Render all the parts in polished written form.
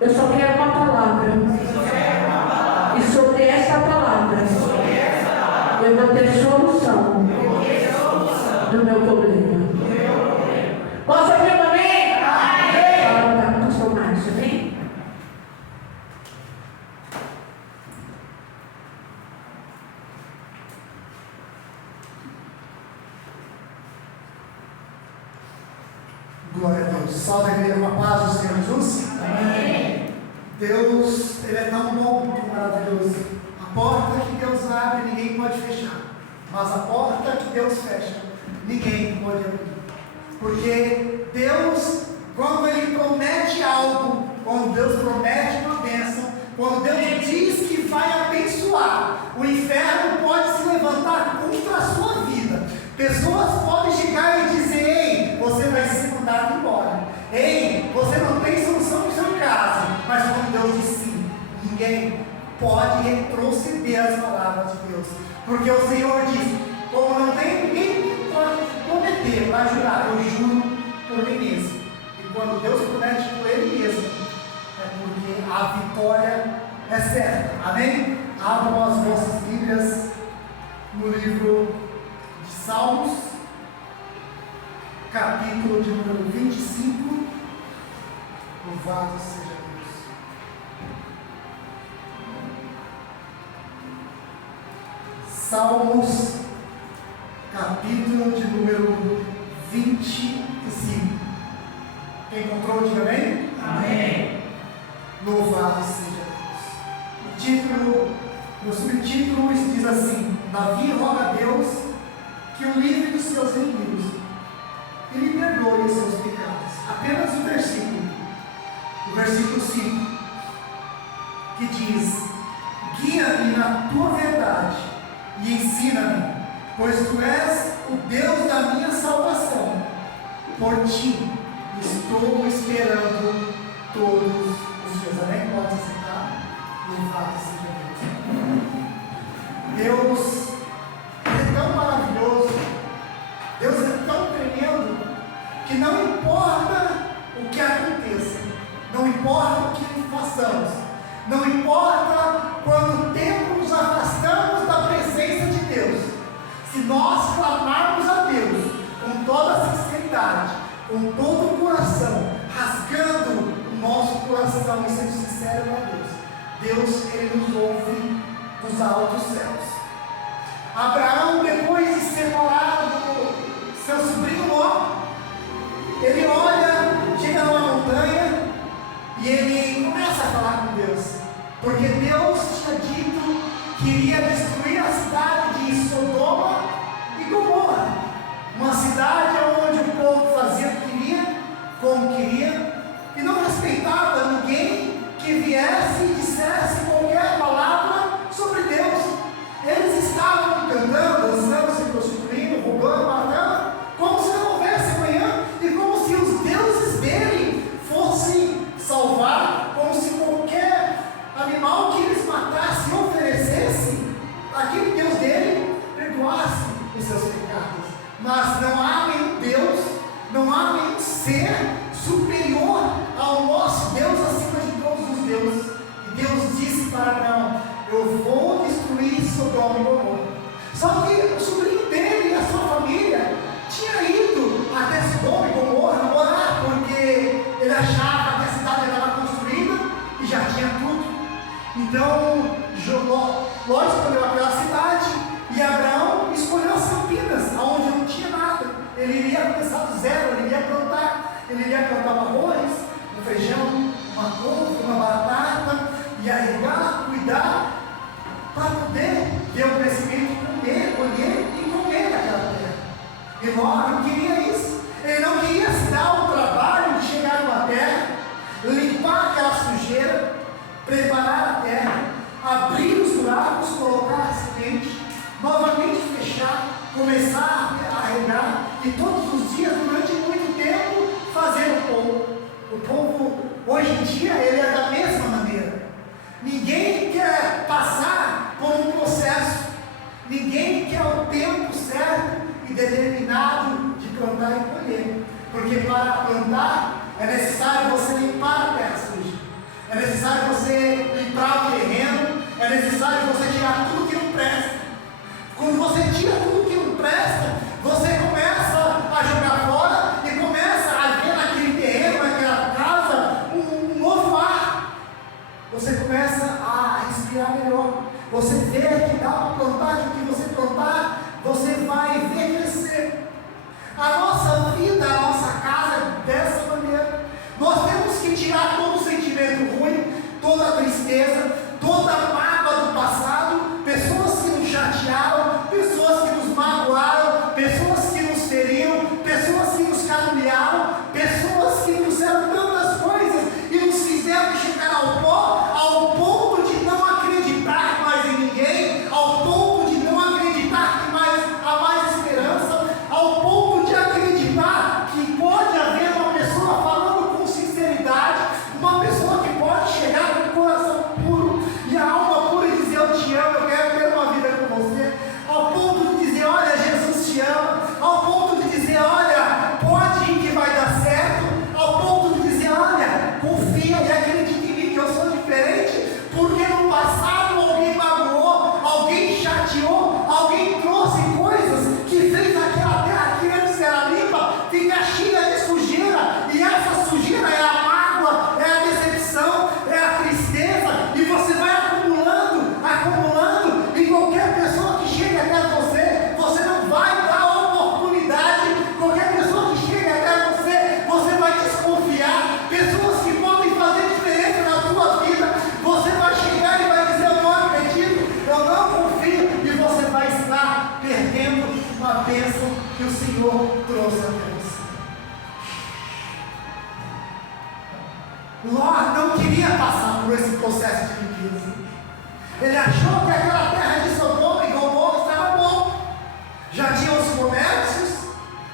Eu só quero uma palavra. E sobre essa palavra, eu vou ter solução do meu problema. Posso ouvir um amém? Fala para o pastor Márcio, amém? Glória a Deus. Salve a igreja, uma paz do Senhor Jesus. Amém. Deus, Ele é tão bom, tão maravilhoso. A porta que Deus abre, ninguém pode fechar. Mas a porta que Deus fecha, ninguém pode abrir. Porque Deus, quando Ele promete algo, quando Deus promete uma bênção, quando Deus diz que vai abençoar, o inferno pode se levantar contra a sua vida. Pessoas podem chegar e dizer: ei, você vai ser mandado embora. Ei, você não tem solução para o seu caso. Mas quando Deus diz sim, ninguém pode retroceder as palavras de Deus. Porque o Senhor diz: como não tem ninguém que pode prometer, vai jurar, eu juro por mim mesmo. E quando Deus promete por Ele mesmo, é porque a vitória é certa. Amém? Abram as vossas Bíblias no livro de Salmos, capítulo de número 25. Louvado seja Deus. Salmos, capítulo de número 25. Quem encontrou, diga amém? Amém. Louvado seja Deus. O título, o subtítulo diz assim: Davi roga a Deus que o livre dos seus inimigos e lhe perdoe os seus pecados. Apenas o versículo 5, que diz: guia-me na tua verdade e ensina-me, pois tu és o Deus da minha salvação. Por ti estou esperando todos os dias. Amém? Pode sentar. Louvado seja Deus. Deus é tão maravilhoso, Deus é tão tremendo, que não importa o que aconteça, não importa o que façamos, não importa quanto tempo nos afastamos da presença de Deus, se nós clamarmos a Deus com toda a sinceridade, com todo o coração, rasgando o nosso coração e sendo sincero a Deus, Ele nos ouve dos altos céus. Abraão, depois de separar do seu sobrinho Ló, ele olha, chega numa montanha e ele começa a falar com Deus, porque Deus tinha dito que iria destruir a cidade de Sodoma e Gomorra, uma cidade onde o povo fazia o que queria, como queria, e não respeitava ninguém que viesse e dissesse qualquer palavra sobre Deus. Eles estavam cantando, dançando, se prostituindo, roubando, matando, como se não houvesse amanhã, e como se os deuses dele fossem salvar, como se qualquer animal que eles matassem e oferecessem, aquele Deus dele perdoasse os seus pecados. Mas não há nenhum Deus, não há nenhum ser superior ao nosso Deus, acima de todos os deuses. E Deus disse para Abraão: eu vou destruir Sodoma e Gomorra. Só que o sobrinho dele e a sua família tinha ido até Sodoma e Gomorra morar, porque ele achava que a cidade estava construída e já tinha tudo. Então Ló escolheu aquela cidade e Abraão escolheu as campinas, onde não tinha nada. Ele iria começar do zero, ele iria plantar um arroz, um feijão, uma couve, uma batata, e irrigar, cuidar, para poder ver o crescimento, comer, colher e comer daquela terra. E Ló não queria isso. Ele não queria se dar o trabalho de chegar numa terra, limpar aquela sujeira, preparar a terra, abrir os buracos, colocar a semente, novamente fechar, começar a regar, e todos os dias, durante muito tempo, fazer o povo. O povo, hoje em dia, ele é da mesma maneira. Ninguém quer passar por um processo, ninguém quer o tempo certo e determinado de plantar e colher, porque para plantar é necessário você limpar a terra suja, tristeza, toda a mágoa do passado, pessoas que nos chatearam, pessoas que nos magoaram, pessoas que nos feriram, pessoas que nos caluniaram, pessoas que nos fizeram tantas coisas e nos fizeram chegar ao pó, ao ponto de não acreditar mais em ninguém, ao ponto de não acreditar que há mais esperança, ao ponto de acreditar que pode haver uma pessoa falando com sinceridade, uma pessoa que pode chegar com o coração puro e a alma pura e dizer: eu te amo, eu quero ter uma vida com você, ao ponto de dizer: olha, Jesus te ama, ao ponto de dizer: olha, pode ir que vai dar certo, ao ponto de dizer: olha, confia e acredita em mim que eu sou diferente, porque no passado alguém magoou, alguém chateou, alguém trouxe coisas que fez aquela terra que antes era limpa ficar cheia de sujeira, e essa sujeira é a mágoa, é a decepção, é a tristeza, e você vai acumulando, e qualquer pessoa que chegue até você, você não vai dar oportunidade, qualquer pessoa que chegue até você, você vai desconfiar, pessoas que podem fazer diferença na sua vida, você vai chegar e vai dizer: eu não acredito, eu não confio, e você vai estar perdendo uma bênção que o Senhor trouxe até você. Ló não queria passar por esse processo de riqueza. Ele achou que aquela terra de Sodoma e Gomorra estava bom. Já tinha os comércios,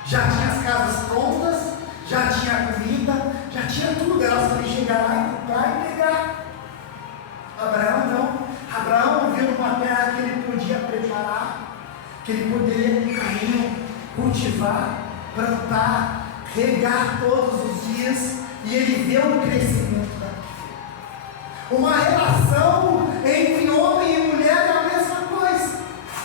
já tinha as casas prontas, já tinha a comida, já tinha tudo. Era só chegar lá e comprar e pegar. Abraão não. Abraão viu uma terra que ele podia preparar, que ele poderia ter caminho, cultivar, plantar, regar todos os dias, e ele vê o crescimento daquilo. Uma relação entre homem e mulher é a mesma coisa.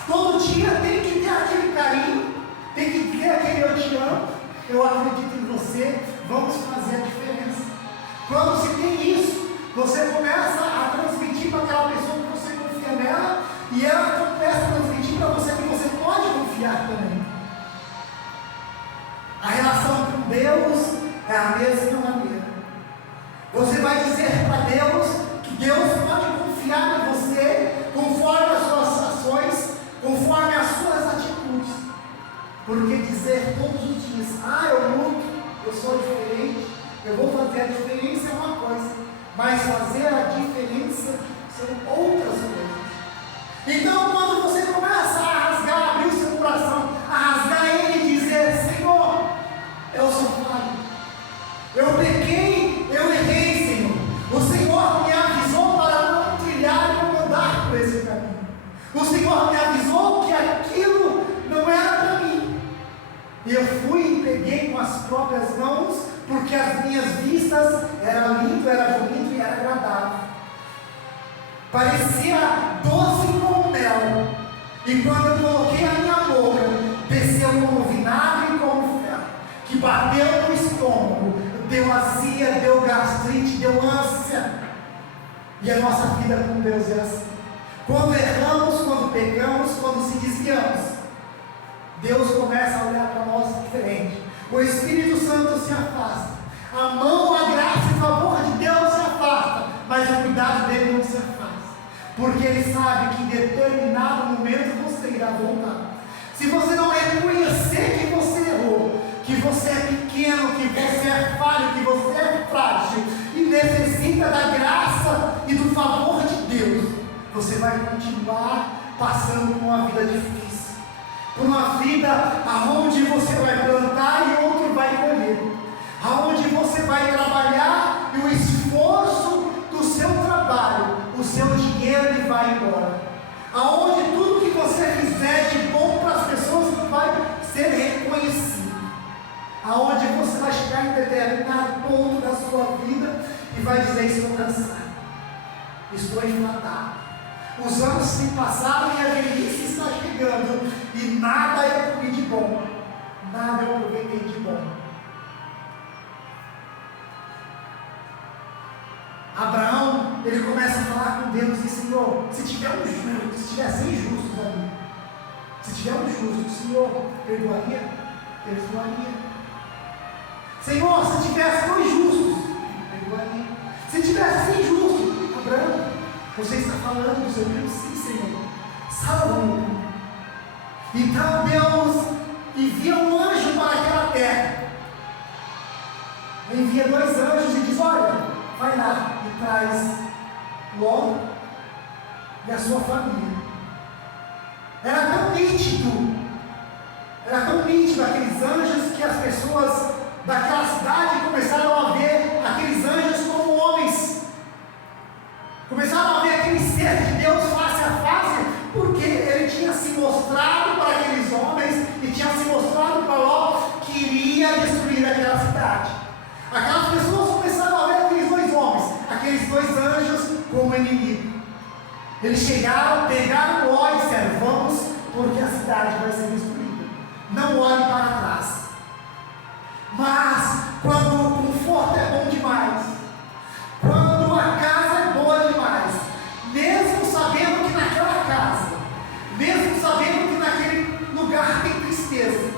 Todo dia tem que ter aquele carinho, tem que ter aquele: eu te amo, eu acredito em você, vamos fazer a diferença. Quando se tem isso, você começa a transmitir para aquela pessoa que você confia nela, e ela começa a transmitir para você que você pode confiar também. A relação com Deus é a mesma maneira. Você vai dizer para Deus que Deus pode confiar em você conforme as suas ações, conforme as suas atitudes. Porque dizer todos os dias: eu luto, eu sou diferente, eu vou fazer a diferença, é uma coisa, mas fazer a diferença são outras coisas. Então, quando você começa a rasgar, abrir o seu coração, a rasgar ele e dizer: Senhor, eu sou falho, eu pequei, eu errei, Senhor. O Senhor me avisou para não trilhar e não andar por esse caminho. O Senhor me avisou que aquilo não era para mim. E eu fui e peguei com as próprias mãos, porque as minhas vistas era lindo, era bonito e era agradável. Parecia doce como mel. E quando eu coloquei a minha boca, desceu como vinagre e como ferro, que bateu no estômago, deu azia, deu gastrite, deu ânsia. E a nossa vida com Deus é assim. Quando erramos, quando pecamos, quando se desviamos, Deus começa a olhar para nós diferente. O Espírito Santo se afasta. A mão, a graça e o favor de Deus se afasta, mas o cuidado dele não se afasta. Porque ele sabe que em determinado momento você irá voltar. Se você não reconhecer que você errou, que você é pequeno, que você é falho, que você é frágil e necessita da graça e do favor de Deus, você vai continuar passando por uma vida difícil, por uma vida aonde você vai plantar e outro vai colher, aonde você vai trabalhar e o esforço do seu trabalho, o seu dinheiro ele vai embora, aonde tudo que você fizer de bom para as pessoas não vai ser reconhecido, aonde você vai chegar em determinado ponto da sua vida e vai dizer: estou cansado, estou enfadado, os anos se passaram e a velhice está chegando e nada eu comi de bom, nada eu aproveitei de bom. Abraão, ele começa a falar com Deus e diz: Senhor, se tiver um justo, se tiver 100 justos ali, se tiver um justo, o Senhor perdoaria? Perdoaria. Senhor, se tivesse 2 justos, perdoaria. Se tivesse 100 justos, Abraão, falando do seu filho? Sim, Senhor. Salva-o. Então Deus envia um anjo para aquela terra. Ele envia 2 anjos e diz: olha, vai lá e traz Ló e a sua família. Era tão nítido aqueles anjos, que as pessoas daquela cidade começaram a ver aqueles anjos como homens, começaram a ver aquele ser de Deus face a face, porque ele tinha se mostrado para aqueles homens e tinha se mostrado para Ló que iria destruir aquela cidade. Aquelas pessoas começaram a ver aqueles 2 homens, aqueles 2 anjos como inimigo. Eles chegaram, pegaram Ló e disseram: vamos, porque a cidade vai ser destruída. Não olhe para trás. Mas quando o conforto é bom demais, quando a casa é boa demais, mesmo sabendo que naquela casa, mesmo sabendo que naquele lugar tem tristeza,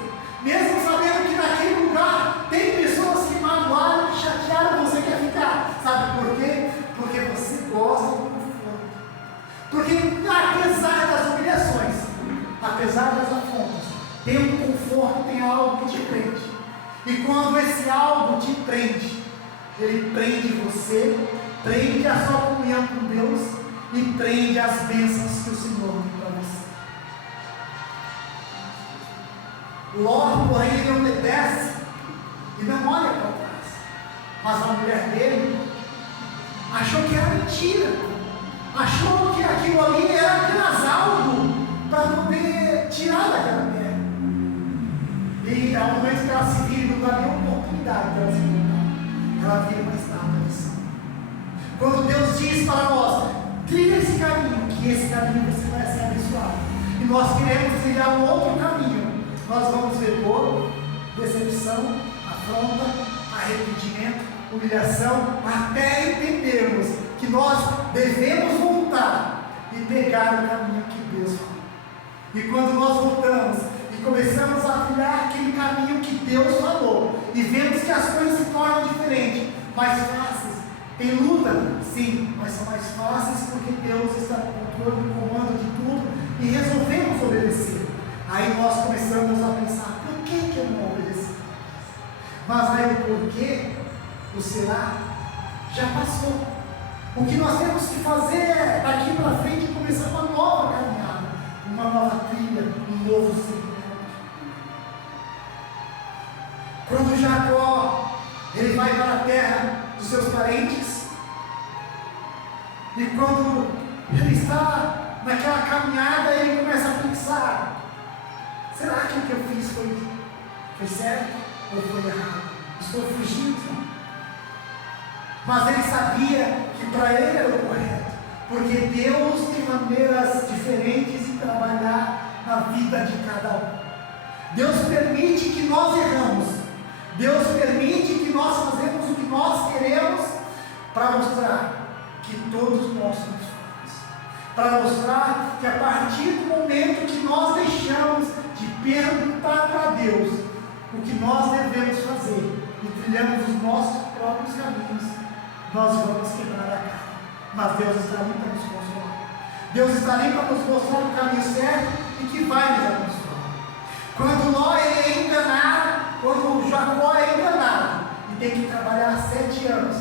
mesmo sabendo que naquele lugar tem pessoas que magoaram, que chatearam, você quer ficar. Sabe por quê? Porque você gosta do conforto. Porque apesar das humilhações, apesar das afrontas, tem um conforto, tem algo que te prende. E quando esse algo te prende, ele prende você, prende a sua comunhão com Deus e prende as bênçãos que o Senhor tem para você. Ló, porém, ele obedece e não olha para trás. Mas a mulher dele achou que era mentira, achou que aquilo ali era apenas algo para poder tirar daquela terra. E ao momento que ela se vira, não dá nem oportunidade de ela se voltar, ela vira uma estátua de sal. Quando Deus diz para nós: trilha esse caminho, que esse caminho você vai ser abençoado, e nós queremos trilhar um outro caminho, nós vamos ver dor, decepção, afronta, arrependimento, humilhação, até entendermos que nós devemos voltar e pegar o caminho que Deus falou. E quando nós voltamos e começamos a trilhar aquele caminho que Deus falou, e vemos que as coisas se tornam diferentes, mais fáceis, tem luta, sim, mas são mais fáceis porque Deus está no controle, no comando de tudo, e resolvemos obedecer. Aí nós começamos a pensar: por que eu não obedeci? Mas aí o porquê, o será, já passou. O que nós temos que fazer é, daqui para frente, começar uma nova caminhada, uma nova trilha, um novo segmento. Quando Jacó ele vai para a terra dos seus parentes, e quando ele está naquela caminhada, ele começa a pensar: será que o que eu fiz foi certo ou foi errado? Estou fugindo? Mas ele sabia que para ele era o correto, porque Deus tem maneiras diferentes de trabalhar na vida de cada um. Deus permite que nós erramos, Deus permite que nós fazemos o que nós queremos, para mostrar que todos nós somos falhos, para mostrar que a partir do momento que nós deixamos de perguntar para Deus o que nós devemos fazer e trilhamos os nossos próprios caminhos, nós vamos quebrar a cara. Mas Deus está ali para nos consolar. Deus está ali para nos mostrar o caminho certo e que vai nos abençoar. Quando Ló é enganado, quando Jacó é enganado e tem que trabalhar 7 anos,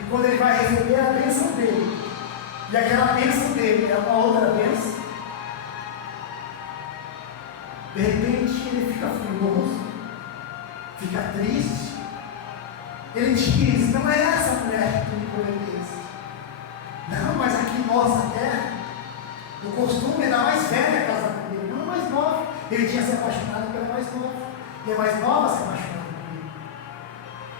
e quando ele vai receber a bênção dele, e aquela bênção dele é uma outra bênção, de repente ele fica furioso, fica triste. Ele diz: não é essa mulher que tu me prometeste. Não, mas aqui em nossa terra, o costume é da mais velha casar com ele, não a mais nova. Ele tinha se apaixonado pela mais nova, e a mais nova se apaixonava por ele.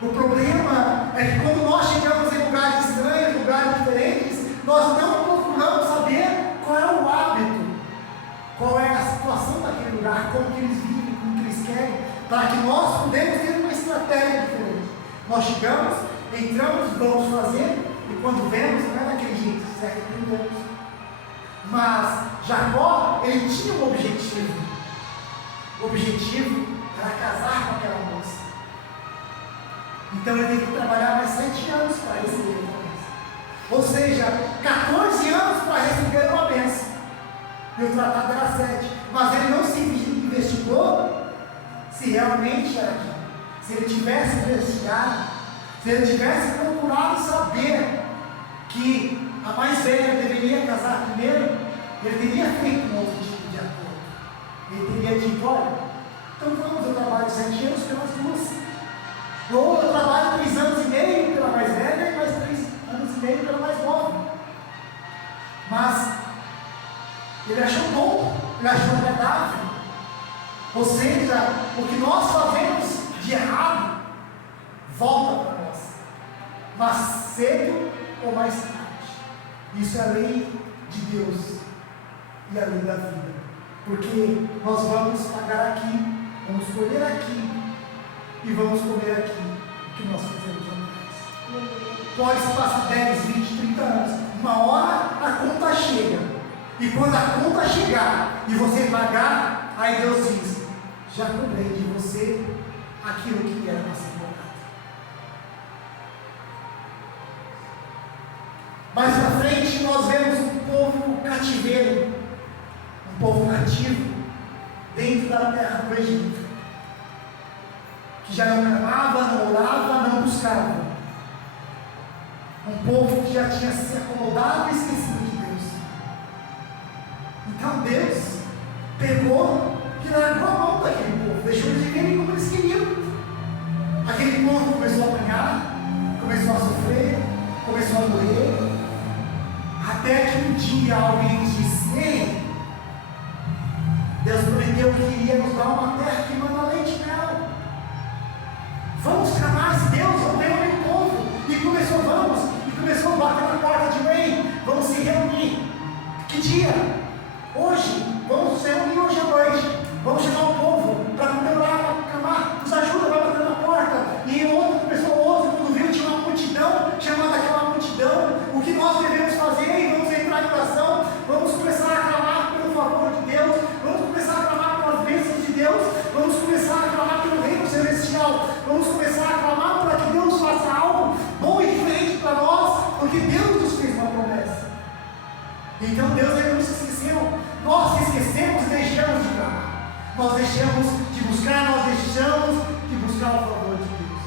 O problema é que quando nós chegamos em lugares estranhos, lugares diferentes, nós não procuramos saber qual é o hábito, qual é a situação daquele lugar, como que eles vivem, como que eles querem, para que nós pudemos ter uma estratégia diferente. Nós chegamos, entramos, vamos fazer, e quando vemos, não é daquele jeito, certo? Entendemos. Mas Jacó, ele tinha um objetivo. O objetivo era casar com aquela moça. Então ele teve que trabalhar mais 7 anos para receber a promessa. Ou seja, 14 anos para receber se realmente era aquilo. Se ele tivesse investigado, se ele tivesse procurado saber que a mais velha deveria casar primeiro, ele teria feito um outro tipo de acordo. Ele teria dito: olha, então vamos, eu trabalho 7 anos pelas duas. Ou eu trabalho 3 anos e meio pela mais velha e mais 3 anos e meio pela mais nova. Mas ele achou bom, ele achou agradável. Ou seja, o que nós fazemos de errado volta para nós, mas cedo ou mais tarde. Isso é a lei de Deus e a lei da vida, porque nós vamos pagar aqui, vamos colher aqui e vamos comer aqui o que nós fizemos atrás. Pode se passar 10, 20, 30 anos, uma hora a conta chega, e quando a conta chegar e você pagar, aí Deus diz: já cobrei de você aquilo que era para ser cobrado. Mais para frente nós vemos um povo cativeiro, um povo cativo dentro da terra do Egito, que já não clamava, não orava, não buscava. Um povo que já tinha se acomodado e esquecido de Deus. Então Deus pegou e largou a mão daquele povo, deixou eles viverem como eles queriam. Aquele povo começou a apanhar, começou a sofrer, começou a morrer, até que um dia alguém disse: ei, Deus prometeu que iria nos dar uma terra que manda leite e mel. Vamos clamar esse Deus, vamos reunir o povo. E começou a bater na porta de bem, vamos se reunir. Que dia? Hoje, vamos se reunir hoje à noite. Vamos chamar o povo para comemorar, para clamar, nos ajuda, vai bater na porta. E o outro quando viu, tinha uma multidão, chamando aquela multidão, o que nós devemos fazer? E vamos entrar em oração, vamos começar a clamar pelo favor de Deus, vamos começar a clamar pelas bênçãos de Deus, vamos começar a clamar pelo reino celestial, vamos começar a clamar para que Deus faça algo bom e diferente para nós, porque Deus nos fez uma promessa. Então Deus ainda não se esqueceu, nós se esquecemos e deixamos de clamar. Nós deixamos de buscar, nós deixamos de buscar o favor de Deus.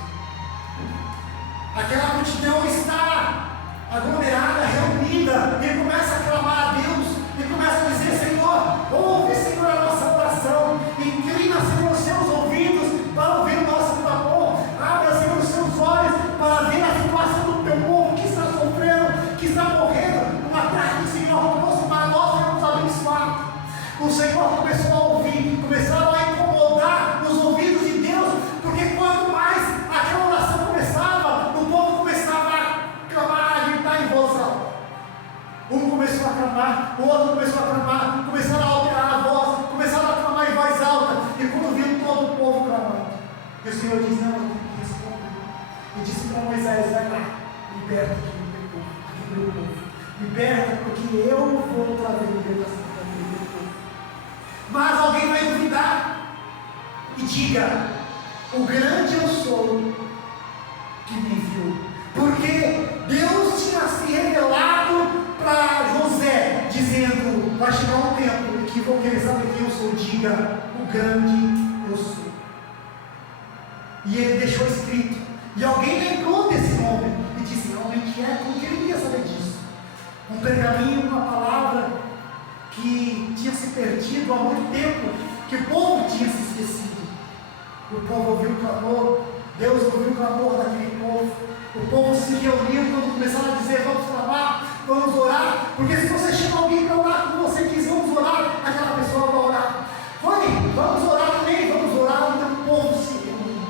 Aquela multidão está aglomerada, reunida, e começa a clamar a Deus, e começa a dizer: Senhor, ouve, Senhor, a nossa oração, inclina, Senhor, os seus ouvidos para ouvir o nosso clamor, abra, Senhor, os seus olhos para ver a situação do teu povo que está sofrendo, que está morrendo, numa terra que o Senhor arrumou para nós sermos abençoados. O Senhor começou a ouvir, começaram a incomodar nos ouvidos de Deus, porque quanto mais aquela oração começava, o povo começava a clamar, a gritar em voz alta. Um começou a clamar, o outro começou a clamar, começaram a alterar a voz, começaram a clamar em voz alta, e quando viu todo o povo clamando, e o Senhor disse: não, eu tenho que responder. E disse para Moisés: vai lá, liberta aquele povo, liberta, porque eu vou trazer libertação. Mas alguém vai duvidar e diga: o grande eu sou que me enviou. Porque Deus tinha se revelado para José, dizendo: vai chegar um tempo em que vão querer saber quem eu sou. Diga: o grande eu sou. E ele deixou escrito, e alguém lembrou desse nome e disse: realmente é, como que ele queria saber disso? Um pergaminho, uma palavra que tinha se perdido há muito tempo, que o povo tinha se esquecido. O povo ouviu o clamor, Deus ouviu o clamor daquele povo. O povo se reuniu quando começaram a dizer: vamos clamar, vamos orar, porque se você chama alguém para orar como você diz, vamos orar, aquela pessoa vai orar. Vamos orar também, vamos orar. Então o povo se reuniu.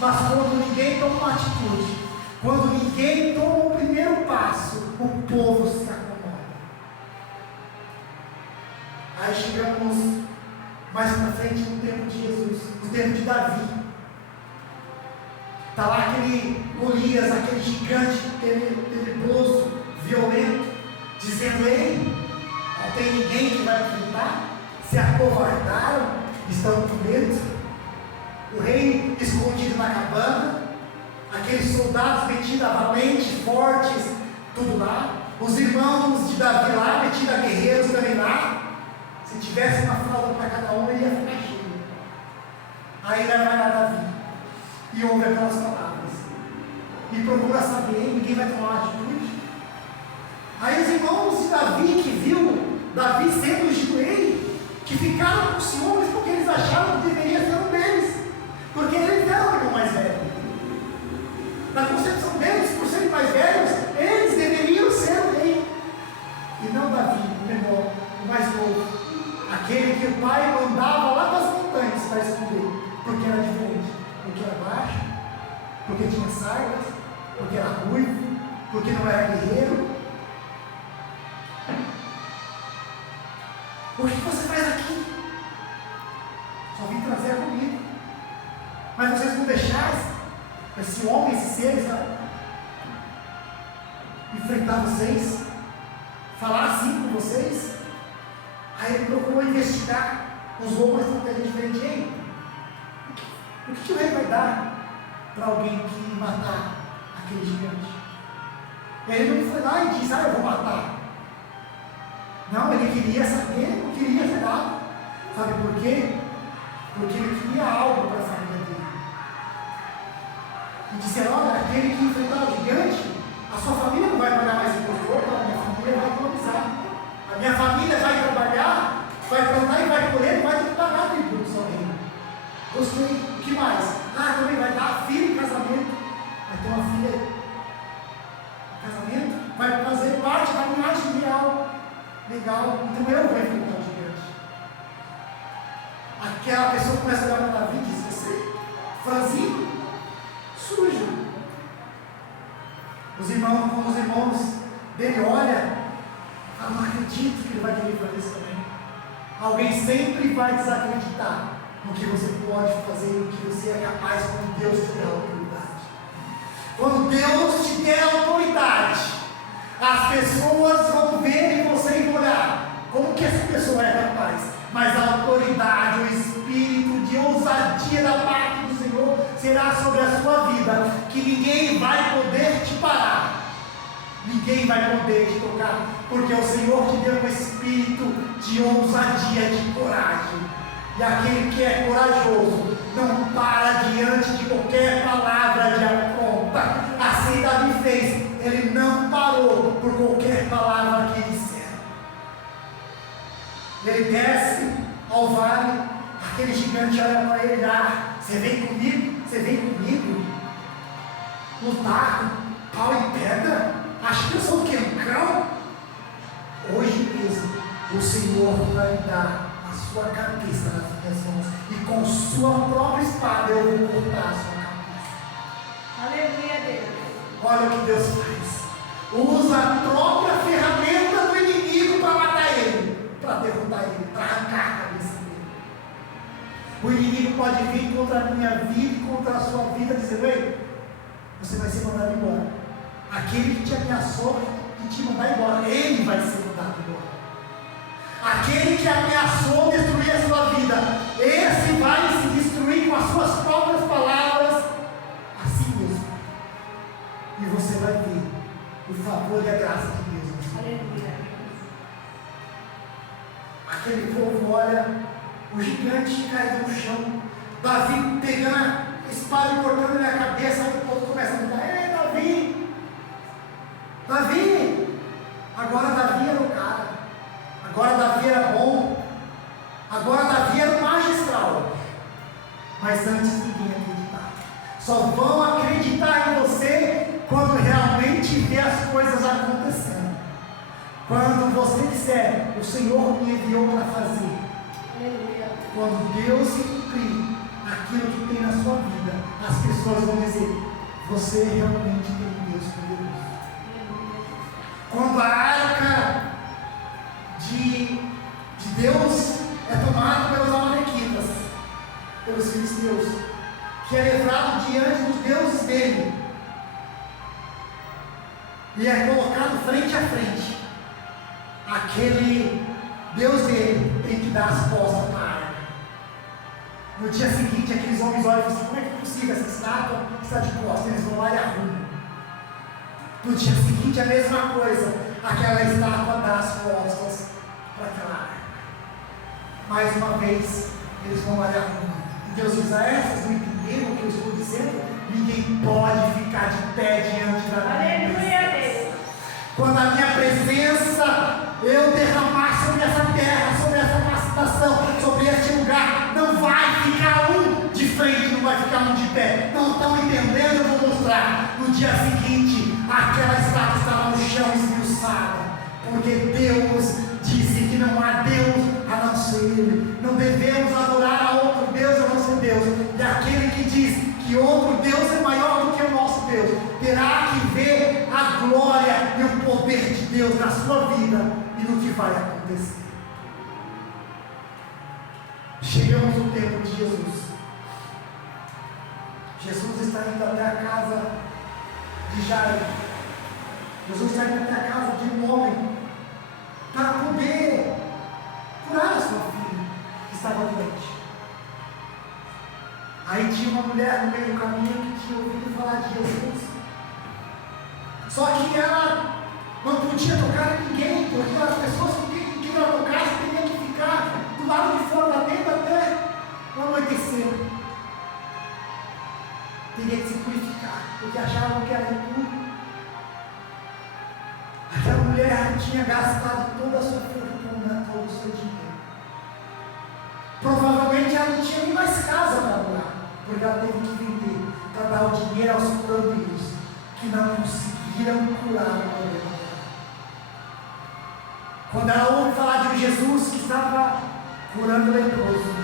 Mas quando ninguém toma uma atitude, quando ninguém toma o primeiro passo, o povo se acomoda. Aí chegamos mais para frente no tempo de Jesus, no tempo de Davi. Está lá aquele Golias, aquele gigante tenebroso, violento, dizendo: ei, não tem ninguém que vai enfrentar? Se acovardaram, estão com medo. O rei escondido na cabana, aqueles soldados metidos a valente, fortes, tudo lá. Os irmãos de Davi lá, metidos a guerreiros também lá. Se tivesse uma fralda para cada um, ele ia ficar cheio. Aí ele vai lá Davi e ouve aquelas palavras e procura saber, ninguém vai tomar uma atitude. Aí os irmãos de Davi, que viu Davi sendo ungido ele, que ficaram com ciúmes porque eles acharam que deveria ser um deles, porque eles eram o irmão mais velho. Na concepção deles, por serem mais velhos, eles deveriam ser o rei, e não Davi, o menor, o mais novo, aquele que o pai mandava lá das montanhas para esconder, porque era diferente, porque era baixo, porque tinha sardas, porque era ruivo, porque não era guerreiro. O que você faz aqui? Só vim trazer a comida, mas vocês não deixaram esse homem, esses seres enfrentar vocês, falar assim com vocês. Aí ele procurou investigar, usou uma estratégia diferente. Ei, o que o rei vai dar para alguém que matar aquele gigante? Ele não foi lá e disse, eu vou matar. Não, ele queria saber o que iria ser dado. Sabe por quê? Porque ele queria algo para a família dele. E disseram, olha, aquele que enfrentar o gigante, a sua família não vai pagar mais imposto, a minha família vai economizar. A minha família vai trabalhar, vai plantar e vai colher, não vai ter que pagar tributo ao reino. Gostei. O que mais? Também vai dar filho em casamento. Vai ter uma filha em casamento, vai fazer parte da linhagem real. Legal, então eu vou enfrentar o gigante. Aquela pessoa começa a olhar para Davi e diz, você, franzino, sujo. Quando os irmãos dele olham, eu não acredito que ele vai querer fazer isso também. Alguém sempre vai desacreditar no que você pode fazer, no que você é capaz quando Deus te der autoridade. Quando Deus te der autoridade, as pessoas vão ver em você e olhar como que essa pessoa é capaz. Mas a autoridade, o espírito de ousadia da parte do Senhor será sobre a sua vida, que ninguém vai poder te parar, ninguém vai poder te tocar, porque o Senhor te deu um espírito de ousadia, de coragem. E aquele que é corajoso não para diante de qualquer palavra de afronta. Assim Davi fez, ele não parou por qualquer palavra que disseram. Ele desce ao vale, aquele gigante olha para ele, você vem comigo? Você vem comigo? Lutar com pau e pedra? Acho que eu sou o quê? Um cão? Hoje mesmo, o Senhor vai me dar a sua cabeça nas minhas mãos, e com sua própria espada eu vou cortar a sua cabeça. Aleluia, Deus. Olha o que Deus faz. Usa a própria ferramenta do inimigo para matar ele, para derrotar ele, para arrancar a cabeça dele. O inimigo pode vir contra a minha vida e contra a sua vida, dizendo, ei, você vai ser mandado embora. Aquele que te ameaçou de te mandar embora, ele vai ser mandado embora. Aquele que ameaçou destruir a sua vida, esse vai se destruir com as suas próprias palavras, assim mesmo. E você vai ver o favor e a graça de Deus. Aleluia. Aquele povo olha o gigante caído no chão, Davi pegando a espada e cortando-lhe a cabeça, aí o povo começa a gritar, ei Davi, Davi, agora Davi era o cara, agora Davi era bom, agora Davi era o magistral. Mas antes ninguém acreditava. Só vão acreditar em você quando realmente vê as coisas acontecendo. Quando você disser, o Senhor me enviou para fazer. Aleluia. Quando Deus cumprir aquilo que tem na sua vida, as pessoas vão dizer, você realmente tem um Deus poderoso. Quando a arca de Deus é tomada pelos amalequitas, pelos filisteus, que é levado diante dos deuses dele, e é colocado frente a frente, aquele Deus dele tem que dar as costas para a arca. No dia seguinte, aqueles homens olham e falam assim, como é que é possível essa estátua está de costas? Eles vão lá e arrumam. No dia seguinte, a mesma coisa, aquela estátua dá as costas para aquela arca. Mais uma vez, eles vão lá e arrumam. Deus diz: vocês não entenderam o que eu estou dizendo? Ninguém pode ficar de pé diante da minha presença. Quando a minha presença eu derramar sobre essa terra, sobre essa capacitação, sobre este lugar, não vai ficar um de frente, não vai ficar um de pé. Não estão entendendo? Eu vou mostrar. No dia seguinte, aquela estátua estava no chão esmiuçada, porque Deus disse que não há Deus a não ser Ele. Não devemos adorar a outro Deus a não ser Deus. E aquele que diz que outro Deus é maior do que o nosso Deus, terá que ver a glória e o poder de Deus na sua vida e no que vai acontecer. Chegamos no tempo de Jesus. Jesus está indo até a casa de Jairo. Jesus está indo até a casa de um homem para poder curar a sua filha que estava doente. Aí tinha uma mulher no meio do caminho que tinha ouvido falar de Jesus. Só que ela não podia tocar em ninguém, porque as pessoas com quem ela tocasse teriam que ficar do lado de fora da tenda até o anoitecer. Teria que se purificar, porque achavam que era impuro. Aquela mulher tinha gastado toda a sua fortuna, todo o seu dinheiro. Provavelmente ela não tinha nem mais casa para morar, porque ela teve que vender para dar o dinheiro aos curandeiros que não conseguiram curar o problema dela. Quando ela ouve falar de um Jesus que estava curando o leproso,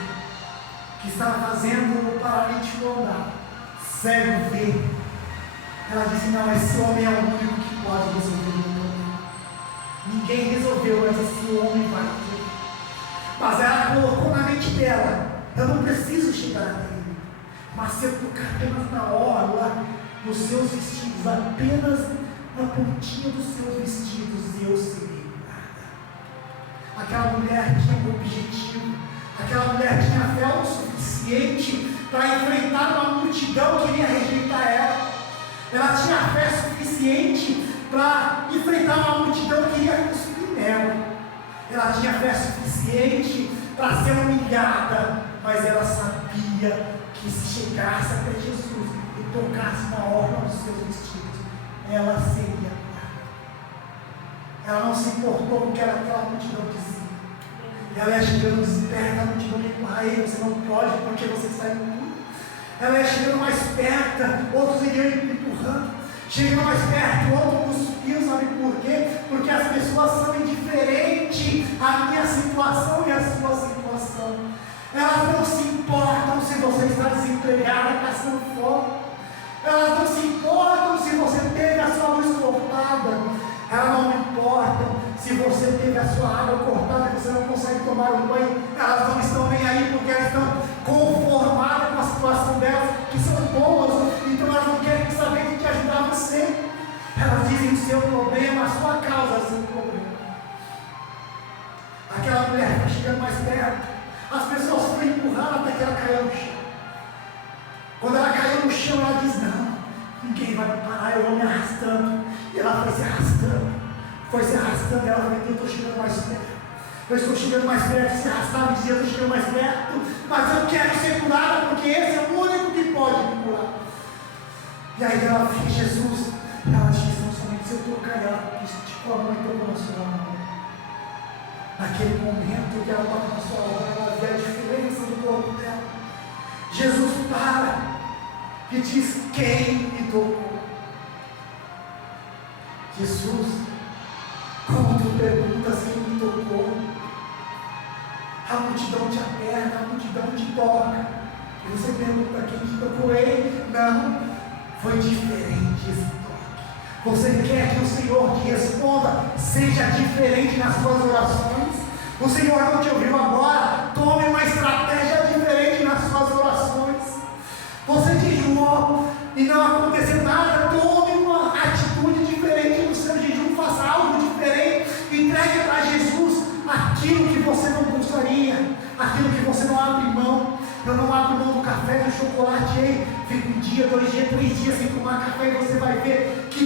que estava fazendo o paralítico andar, cego ver, ela disse: não, esse homem é o único que pode resolver o meu problema. Ninguém resolveu, mas esse homem vai resolver. Mas ela colocou na mente dela: eu não preciso chegar até ele, mas se eu tocar apenas na orla dos seus vestidos, apenas na pontinha dos seus vestidos, eu serei curada. Aquela mulher tinha um objetivo, aquela mulher tinha fé o suficiente para enfrentar uma multidão que iria rejeitar ela. Ela tinha fé suficiente para enfrentar uma multidão que iria cuspir nela. Ela tinha fé suficiente para ser humilhada, mas ela sabia que se chegasse até Jesus e tocasse na orla dos seus vestidos, ela seria curada. Ela não se importou com o que aquela multidão dizia. Ela ia chegando desperta, a multidão ia empurrar ele: você não pode porque você está impuro. Ela ia chegando mais perto, outros iriam empurrando. Chegando mais perto, outro cuspiu, sabe por quê? Porque as pessoas são indiferentes à minha situação e à sua situação. Elas não se importam se você está desempregado, passando fome. Elas não se importam se você teve a sua luz cortada. Elas não importam se você teve a sua água cortada e você não consegue tomar um banho. Elas não estão nem aí, porque elas estão conformadas com a situação delas, que são boas, então elas não querem saber de te ajudar você. Elas dizem o seu problema, a sua causa é o seu problema. Aquela mulher está chegando mais perto, as pessoas foram empurrando até que ela caiu no chão. Quando ela caiu no chão, ela diz: não, ninguém vai me parar, eu vou me arrastando. E ela foi se arrastando, e ela falou: eu estou chegando mais perto. Eu estou chegando mais perto, se arrastava e dizia: eu estou chegando mais perto, mas eu quero ser curada, porque esse é o único que pode me curar. E aí ela fez Jesus, ela disse: não, somente se eu tocar ela, esticou a mão e tocou na sua mão. Naquele momento que ela toca na sua mão, ela vê a diferença do corpo dela. Jesus para e diz: quem me tocou? Jesus, quando tu perguntas quem me tocou, a multidão te aperta, a multidão te toca, e você pergunta: quem te tocou? Ele? Não, foi diferente esse toque. Você quer que o Senhor te responda, seja diferente nas suas orações? O Senhor não te ouviu agora? Tome uma estratégia diferente nas suas orações. Você jejuou e não aconteceu nada, tome uma atitude diferente no seu jejum, faça algo diferente, entregue para Jesus aquilo que você não gostaria, aquilo que você não abre mão. Eu não abro mão do café, do chocolate, fica um dia, 2 dias, 3 dias sem tomar café e você vai ver que